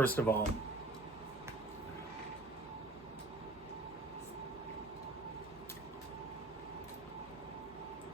First of all,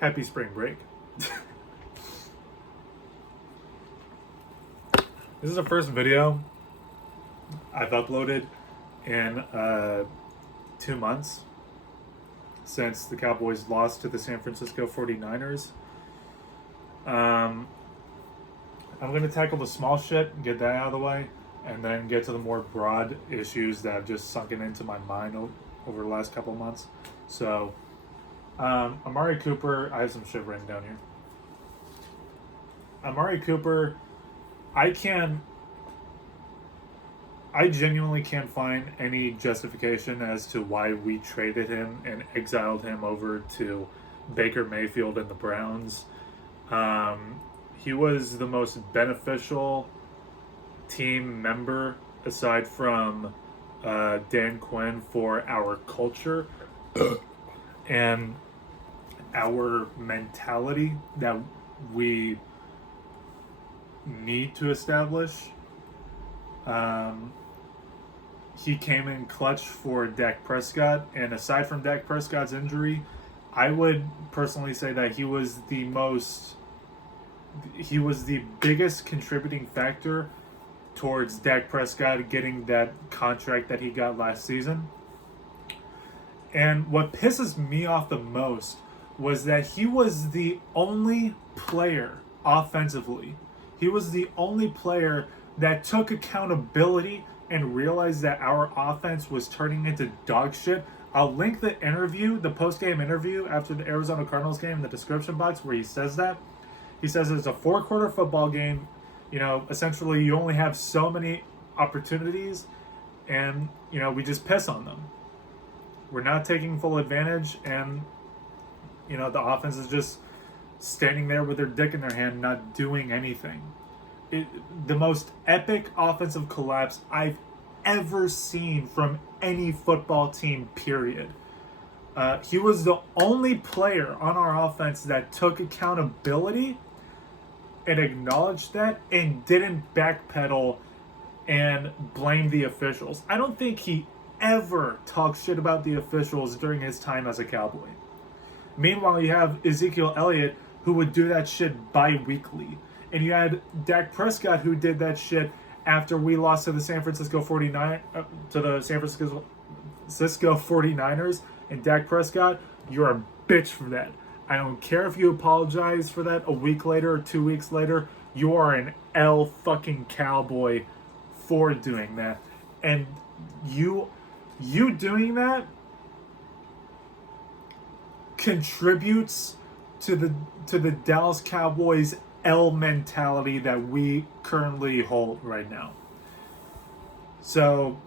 happy spring break. This is the first video I've uploaded in 2 months since the Cowboys lost to the San Francisco 49ers. I'm going to tackle the small shit, get that out of the way, and then get to the more broad issues that have just sunken into my mind over the last couple of months. So, Amari Cooper, I have some shit written down here. Amari Cooper, I genuinely can't find any justification as to why we traded him and exiled him over to Baker Mayfield and the Browns. He was the most beneficial team member aside from Dan Quinn for our culture and our mentality that we need to establish. He came in clutch for Dak Prescott, and aside from Dak Prescott's injury, I would personally say that he was the biggest contributing factor towards Dak Prescott getting that contract that he got last season. And what pisses me off the most was that he was the only player offensively. He was the only player that took accountability and realized that our offense was turning into dog shit. I'll link the interview, the post-game interview after the Arizona Cardinals game in the description box where he says that. He says it's a 4-quarter football game. You know, essentially you only have so many opportunities and, you know, we just piss on them. We're not taking full advantage and, you know, the offense is just standing there with their dick in their hand, not doing anything. The most epic offensive collapse I've ever seen from any football team, period. He was the only player on our offense that took accountability and acknowledged that and didn't backpedal and blame the officials. I don't think he ever talked shit about the officials during his time as a Cowboy. Meanwhile, you have Ezekiel Elliott, who would do that shit bi-weekly. And you had Dak Prescott, who did that shit after we lost to the San Francisco 49ers. And Dak Prescott, you're a bitch for that. I don't care if you apologize for that a week later or 2 weeks later. You are an L fucking Cowboy for doing that. And you doing that contributes to the Dallas Cowboys L mentality that we currently hold right now. So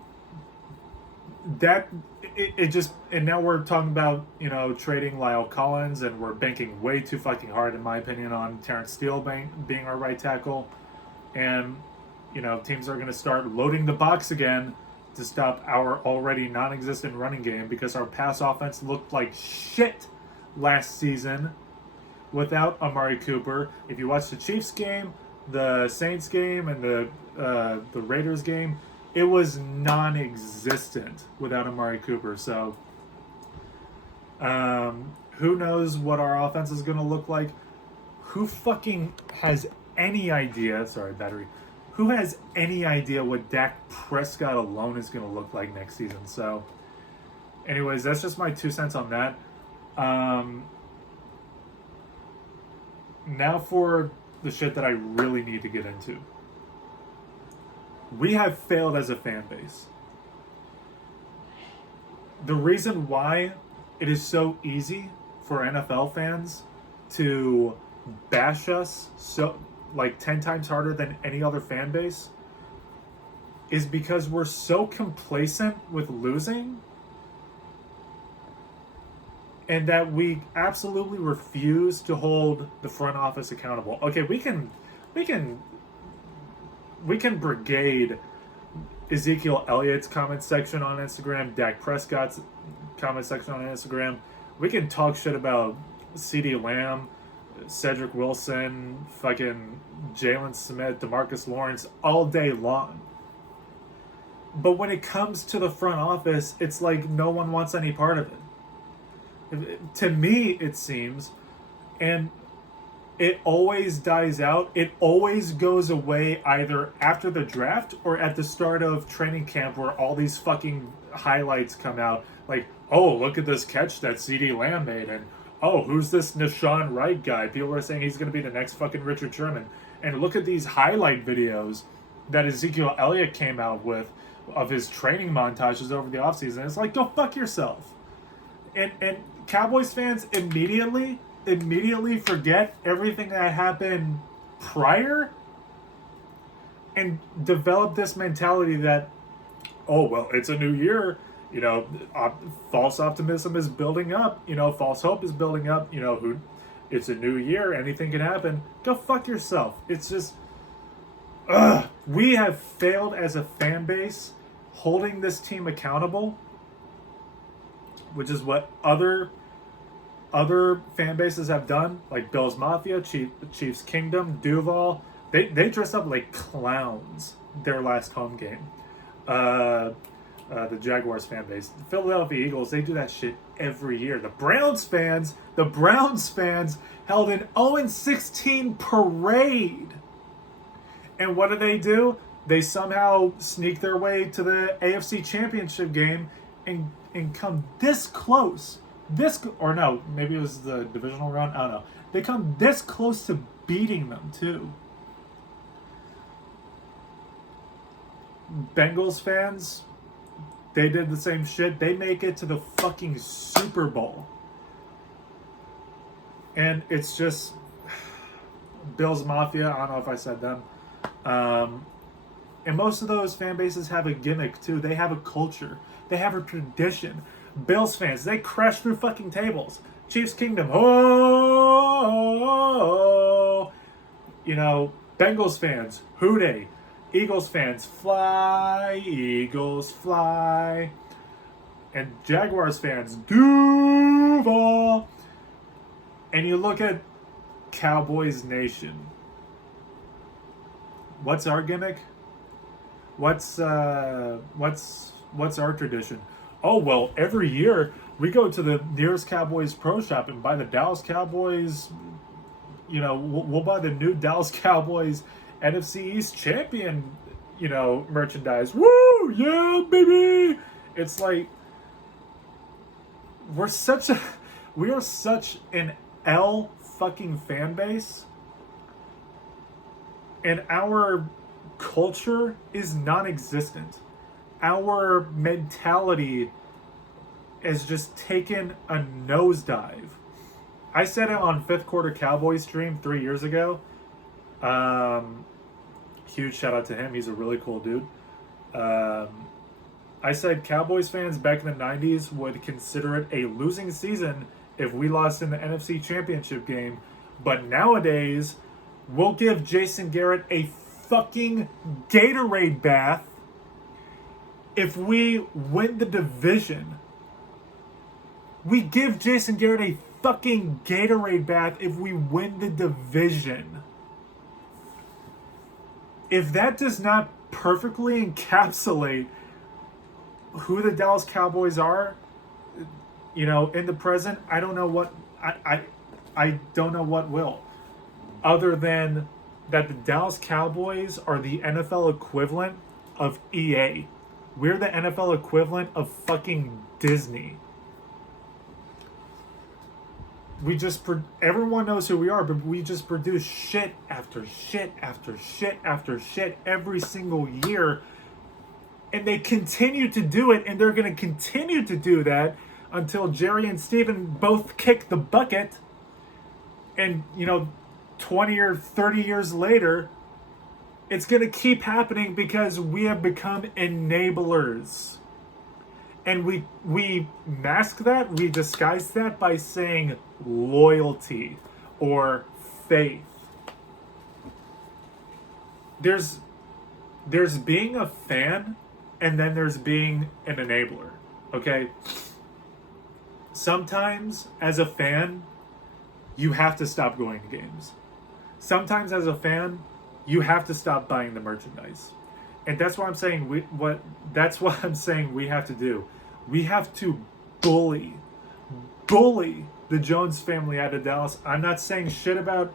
that it just, and now we're talking about, you know, trading Lyle Collins, and we're banking way too fucking hard, in my opinion, on Terrence Steele being our right tackle. And, you know, teams are going to start loading the box again to stop our already non-existent running game because our pass offense looked like shit last season without Amari Cooper. If you watch the Chiefs game, the Saints game, and the Raiders game, it was non-existent without Amari Cooper. So, who knows what our offense is going to look like? Who fucking has any idea? Sorry, battery. Who has any idea what Dak Prescott alone is going to look like next season? So, anyways, that's just my 2 cents on that. Now for the shit that I really need to get into. We have failed as a fan base. The reason why it is so easy for NFL fans to bash us so like 10 times harder than any other fan base is because we're so complacent with losing and that we absolutely refuse to hold the front office accountable. Okay, we can brigade Ezekiel Elliott's comment section on Instagram, Dak Prescott's comment section on Instagram. We can talk shit about CeeDee Lamb, Cedric Wilson, fucking Jalen Smith, DeMarcus Lawrence all day long. But when it comes to the front office, it's like no one wants any part of it. To me, it seems. And it always dies out. It always goes away either after the draft or at the start of training camp where all these fucking highlights come out. Like, oh, look at this catch that CeeDee Lamb made. And, oh, who's this Nashawn Wright guy? People are saying he's going to be the next fucking Richard Sherman. And look at these highlight videos that Ezekiel Elliott came out with of his training montages over the offseason. It's like, go fuck yourself. And Cowboys fans immediately forget everything that happened prior and develop this mentality that, oh, well, it's a new year. False optimism is building up. False hope is building up. It's a new year. Anything can happen. Go fuck yourself. It's just, we have failed as a fan base holding this team accountable, which is what other fan bases have done, like Bills Mafia, Chiefs Kingdom, Duval. They dressed up like clowns their last home game. The Jaguars fan base, the Philadelphia Eagles, they do that shit every year. The Browns fans held an 0-16 parade. And what do? They somehow sneak their way to the AFC Championship game and come this close. Maybe it was the divisional round. I don't know. They come this close to beating them too. Bengals fans, they did the same shit. They make it to the fucking Super Bowl. And it's just Bills Mafia. I don't know if I said them. And most of those fan bases have a gimmick too. They have a culture. They have a tradition. Bills fans, they crash through fucking tables. Chiefs Kingdom, oh. Bengals fans, hooday. Eagles fans, fly, Eagles fly. And Jaguars fans, Duval. And you look at Cowboys Nation. What's our gimmick? What's our tradition? Oh, well, every year we go to the nearest Cowboys pro shop and buy the Dallas Cowboys, we'll buy the new Dallas Cowboys NFC East champion, merchandise. Woo! Yeah, baby! It's like, we are such an L fucking fan base, and our culture is non-existent. Our mentality has just taken a nosedive. I said it on Fifth Quarter Cowboys stream 3 years ago. Huge shout out to him. He's a really cool dude. I said Cowboys fans back in the 90s would consider it a losing season if we lost in the NFC Championship game. But nowadays, we'll give Jason Garrett a fucking Gatorade bath if we win the division. We give Jason Garrett a fucking Gatorade bath if we win the division. If that does not perfectly encapsulate who the Dallas Cowboys are, in the present, I don't know what I don't know what will. Other than that the Dallas Cowboys are the NFL equivalent of EA. We're the NFL equivalent of fucking Disney. Everyone knows who we are, but we just produce shit after shit after shit after shit every single year. And they continue to do it, and they're going to continue to do that until Jerry and Steven both kick the bucket. And, 20 or 30 years later, it's going to keep happening because we have become enablers. And we mask that, we disguise that by saying loyalty or faith. There's being a fan, and then there's being an enabler, okay? Sometimes, as a fan, you have to stop going to games. Sometimes, as a fan, you have to stop buying the merchandise. And that's what I'm saying. That's what I'm saying we have to do. We have to bully, bully the Jones family out of Dallas. I'm not saying shit about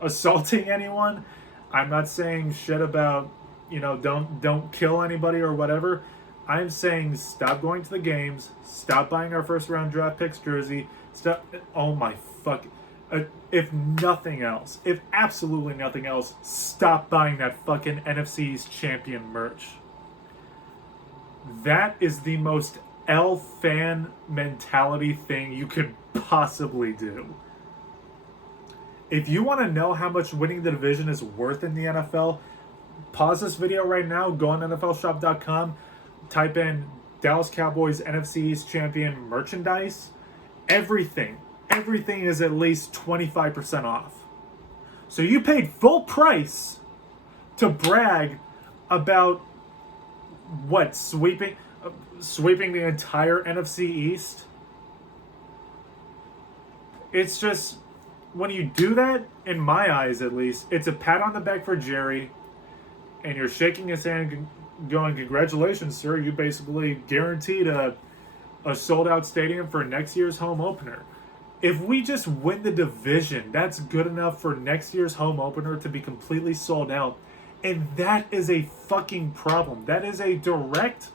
assaulting anyone. I'm not saying shit about, don't kill anybody or whatever. I'm saying stop going to the games. Stop buying our first round draft picks jersey. Stop. Oh my fuck. If nothing else, if absolutely nothing else, stop buying that fucking NFC East champion merch. That is the most L fan mentality thing you could possibly do. If you want to know how much winning the division is worth in the NFL, pause this video right now, go on NFLshop.com, type in Dallas Cowboys NFC East champion merchandise. Everything is at least 25% off. So you paid full price to brag about what, sweeping the entire NFC East? It's just, when you do that, in my eyes at least, it's a pat on the back for Jerry, and you're shaking his hand going, congratulations, sir, you basically guaranteed a sold out stadium for next year's home opener. If we just win the division, that's good enough for next year's home opener to be completely sold out. And that is a fucking problem. That is a direct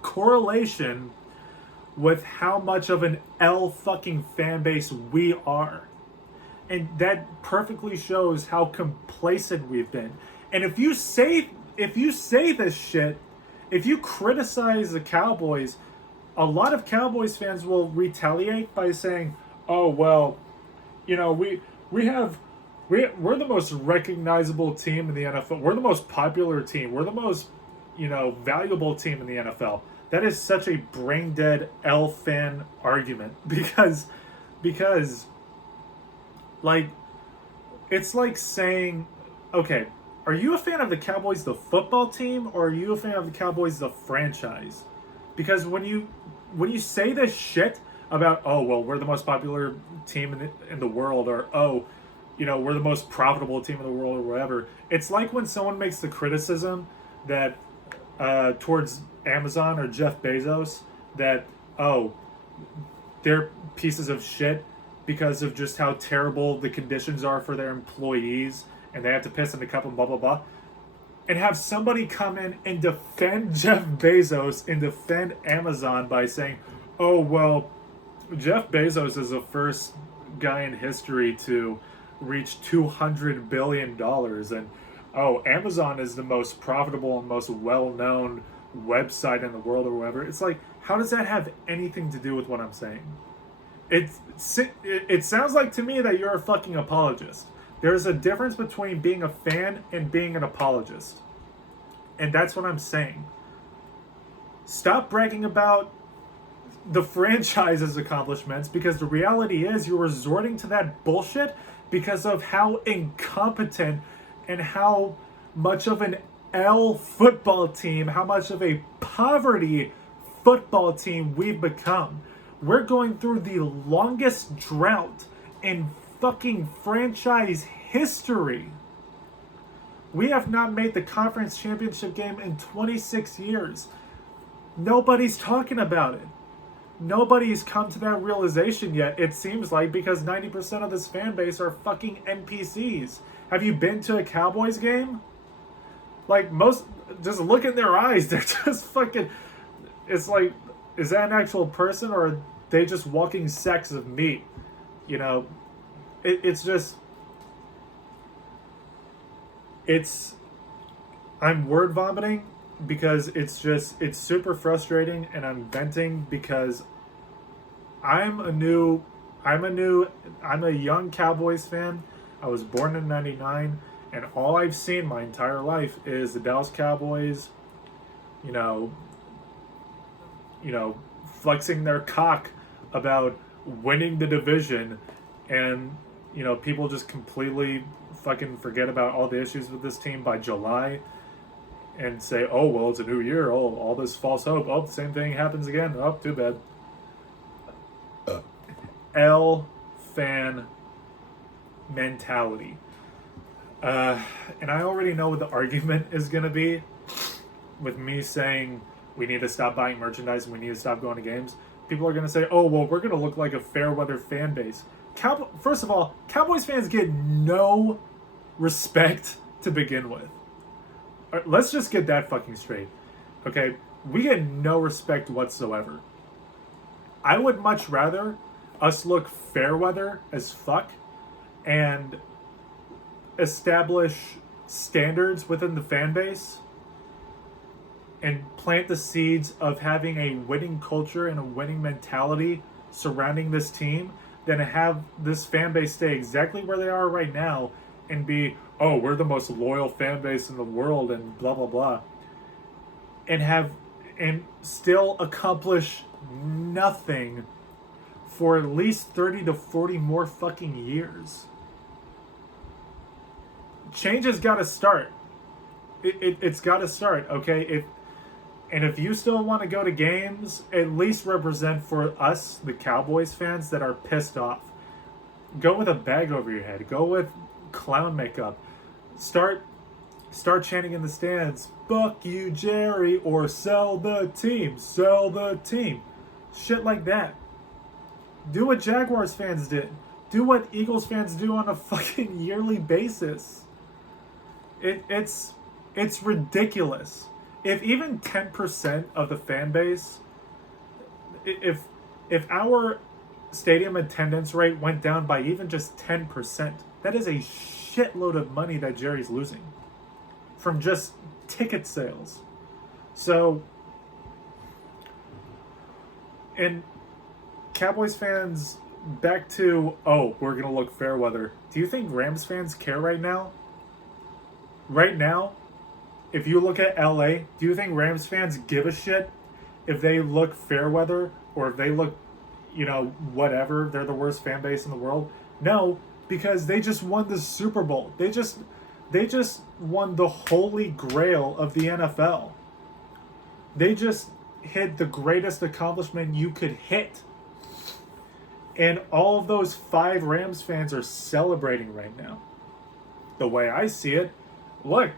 correlation with how much of an L fucking fan base we are. And that perfectly shows how complacent we've been. And if you say this shit, if you criticize the Cowboys, a lot of Cowboys fans will retaliate by saying, "Oh well, we're the most recognizable team in the NFL. We're the most popular team. We're the most, valuable team in the NFL." That is such a brain dead L fan argument because like, it's like saying, okay, are you a fan of the Cowboys the football team, or are you a fan of the Cowboys the franchise? Because when you say this shit about, oh well, we're the most popular team in the world, or oh, we're the most profitable team in the world, or whatever, it's like when someone makes the criticism that towards Amazon or Jeff Bezos that, oh, they're pieces of shit because of just how terrible the conditions are for their employees, and they have to piss in the cup and blah blah blah, and have somebody come in and defend Jeff Bezos and defend Amazon by saying, oh well, Jeff Bezos is the first guy in history to reach $200 billion, and oh, Amazon is the most profitable and most well-known website in the world, or whatever. It's like, how does that have anything to do with what I'm saying? It sounds like to me that you're a fucking apologist. There's a difference between being a fan and being an apologist. And that's what I'm saying. Stop bragging about the franchise's accomplishments, because the reality is you're resorting to that bullshit because of how incompetent and how much of an L football team, how much of a poverty football team we've become. We're going through the longest drought in fucking franchise history. We have not made the conference championship game in 26 years. Nobody's talking about it. Nobody's come to that realization yet, it seems like, because 90% of this fan base are fucking NPCs. Have you been to a Cowboys game? Like, just look in their eyes. They're just fucking... It's like, is that an actual person, or are they just walking sacks of meat? It's just... I'm word vomiting because it's super frustrating, and I'm venting because I'm a young Cowboys fan. I was born in '99, and all I've seen my entire life is the Dallas Cowboys, flexing their cock about winning the division, and people just completely fucking forget about all the issues with this team by July and say, oh well, it's a new year, oh, all this false hope, oh, the same thing happens again, oh, too bad. L fan mentality. And I already know what the argument is going to be. with me saying we need to stop buying merchandise and we need to stop going to games, people are going to say, oh, well, we're going to look like a fair weather fan base. First of all, Cowboys fans get no respect to begin with. Let's just get that fucking straight. Okay? We get no respect whatsoever. I would much rather us look fair weather as fuck and establish standards within the fan base and plant the seeds of having a winning culture and a winning mentality surrounding this team than to have this fan base stay exactly where they are right now and be, oh, we're the most loyal fan base in the world and blah, blah, blah. And still accomplish nothing for at least 30 to 40 more fucking years. Change has got to start. It's got to start, okay? If you still want to go to games, at least represent for us, the Cowboys fans that are pissed off. Go with a bag over your head. Go with clown makeup. Start chanting in the stands, "Fuck you, Jerry," or "Sell the team, sell the team." Shit like that. Do what Jaguars fans did. Do what Eagles fans do on a fucking yearly basis. It's ridiculous. If even 10% of the fan base, if our stadium attendance rate went down by even just 10%, that is a shitload of money that Jerry's losing from just ticket sales. So, and Cowboys fans, back to, oh, we're going to look fair weather. Do you think Rams fans care right now? Right now, if you look at LA, do you think Rams fans give a shit if they look fair weather or if they look, whatever, they're the worst fan base in the world? No, because they just won the Super Bowl. They just won the holy grail of the NFL. They just hit the greatest accomplishment you could hit. And all of those 5 Rams fans are celebrating right now. The way I see it, look,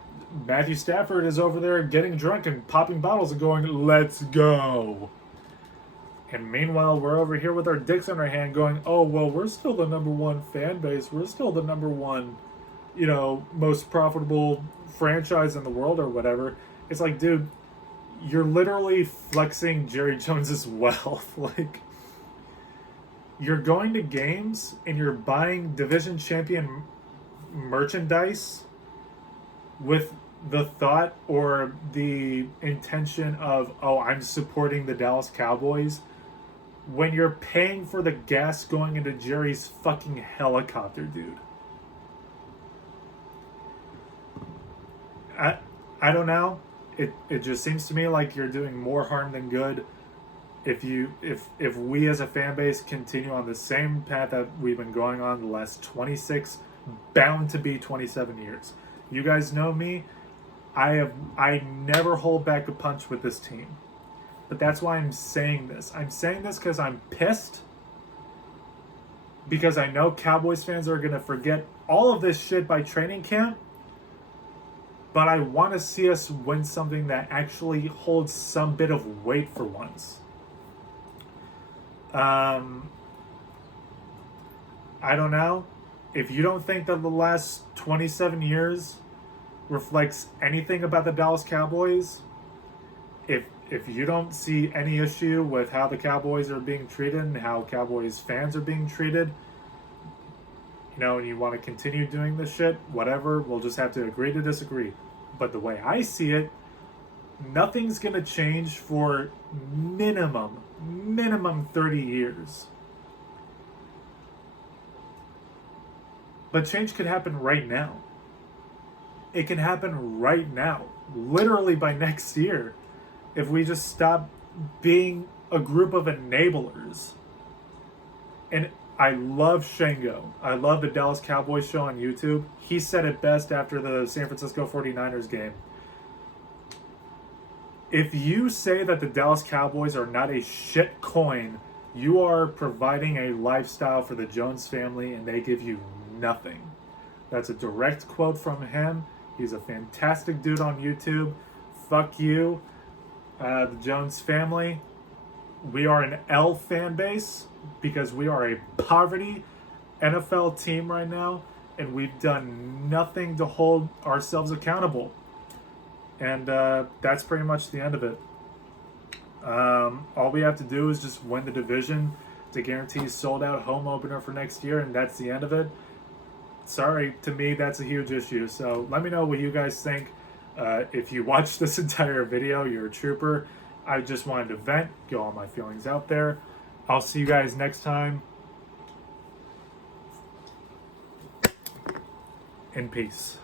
Matthew Stafford is over there getting drunk and popping bottles and going, "Let's go." And meanwhile, we're over here with our dicks in our hand going, oh, well, we're still the number 1 fan base. We're still the number 1, most profitable franchise in the world or whatever. It's like, dude, you're literally flexing Jerry Jones's wealth. Like, you're going to games and you're buying division champion merchandise with the thought or the intention of, oh, I'm supporting the Dallas Cowboys, when you're paying for the gas going into Jerry's fucking helicopter, dude. I don't know. It just seems to me like you're doing more harm than good if we as a fan base continue on the same path that we've been going on the last 26, bound to be 27 years. You guys know me. I never hold back a punch with this team. But that's why I'm saying this. I'm saying this because I'm pissed. Because I know Cowboys fans are going to forget all of this shit by training camp. But I want to see us win something that actually holds some bit of weight for once. I don't know. If you don't think that the last 27 years reflects anything about the Dallas Cowboys, if you don't see any issue with how the Cowboys are being treated and how Cowboys fans are being treated, and you want to continue doing this shit, whatever, we'll just have to agree to disagree. But the way I see it, nothing's going to change for minimum 30 years. But change could happen right now. It can happen right now, literally by next year, if we just stop being a group of enablers. And I love Shango. I love the Dallas Cowboys show on YouTube. He said it best after the San Francisco 49ers game. If you say that the Dallas Cowboys are not a shit coin, you are providing a lifestyle for the Jones family and they give you nothing. That's a direct quote from him. He's a fantastic dude on YouTube. fuck you, the Jones family. We are an L fan base because we are a poverty NFL team right now, and we've done nothing to hold ourselves accountable. And that's pretty much the end of it. All we have to do is just win the division to guarantee sold out home opener for next year, and that's the end of it. Sorry, to me, that's a huge issue. So let me know what you guys think. If you watched this entire video, you're a trooper. I just wanted to vent, get all my feelings out there. I'll see you guys next time. In peace.